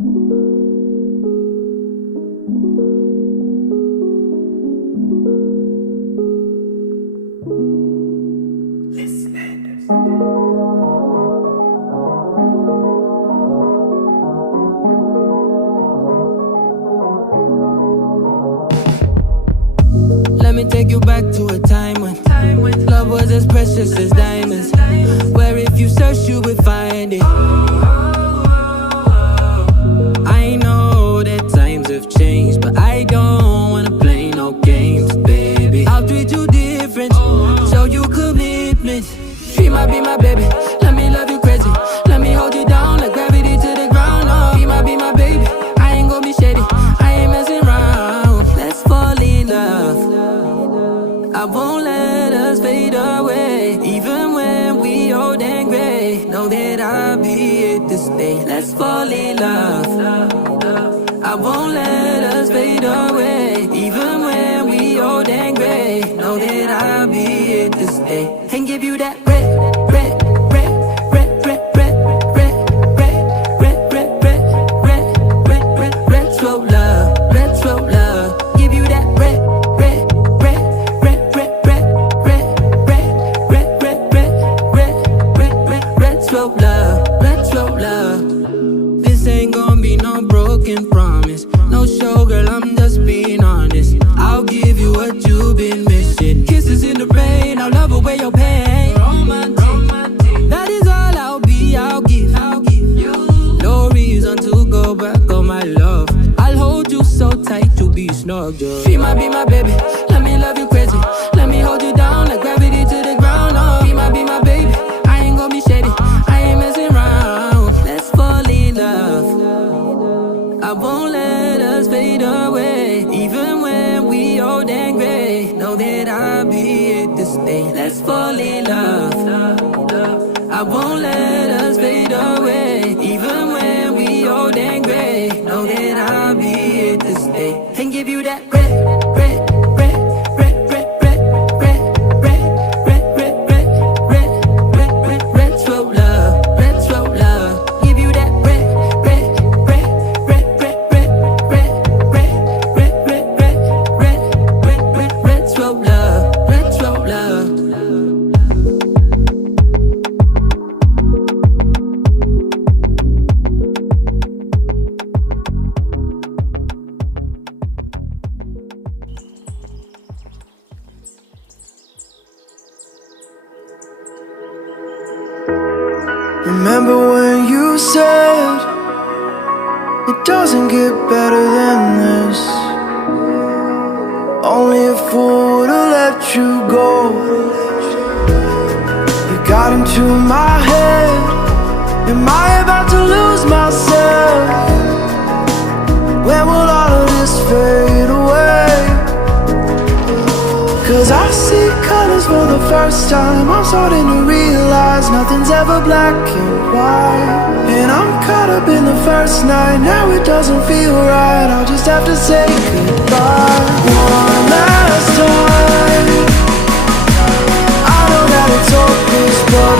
Let me take you back to a time when love was as precious as diamonds, where if you search you would find it. I know that times have changed, but I don't wanna play no games, baby. I'll treat you different, show you commitment. She might be my baby, let me love you crazy. Let me hold you down like gravity to the ground. Oh, be my baby, I ain't gonna be shady, I ain't messing around. Let's fall in love, I won't let us fade away. Even when we old and gray, know that I'll be here to stay. Let's fall in love, I won't let us fade away. Even when we old and gray, know that I'll be here to stay. And give you that red, red, red, red, red, red, red, red, red, red, red, red, red, red, retro love, retro love. Give you that red, red, red, red, red, red, red, red, red, red, red, red, red, retro love, retro love. This ain't gonna be no broken promise, no show, girl, I'm just being honest. I'll give you what you've been missing. Kisses in the rain, I'll love away your pain. Romantic, that is all I'll be, I'll give you. No reason to go back on my love. I'll hold you so tight to be snug, girl. She might be my baby, let me love you crazy. Let me hold you down like gravity to the ground. Oh, be my baby, I ain't gonna be shady, I ain't messing around. Let's fall in love, I won't let us fade away. Even when we old and gray, know that I'll be here to stay. Let's fall in love, I won't let us fade away. Even when we old and gray, know that I'll be here to stay. And give you that red, red, red, red, red, red, red, red, red, red, red, red, red, red, retro love, retro love. Give you that red, red, red, red, red, red, red, red, red, red, red, red, red, red, retro love, retro love. Remember when you said it doesn't get better than this? Only a fool would've let you go. You got into my head. Am I about to lose myself? When will all of this fade away? Cause I see colors for the first time. I'm starting to realize nothing's ever black and white. And I'm caught up in the first night. Now it doesn't feel right, I'll just have to say goodbye one last time. I know that it's hopeless, but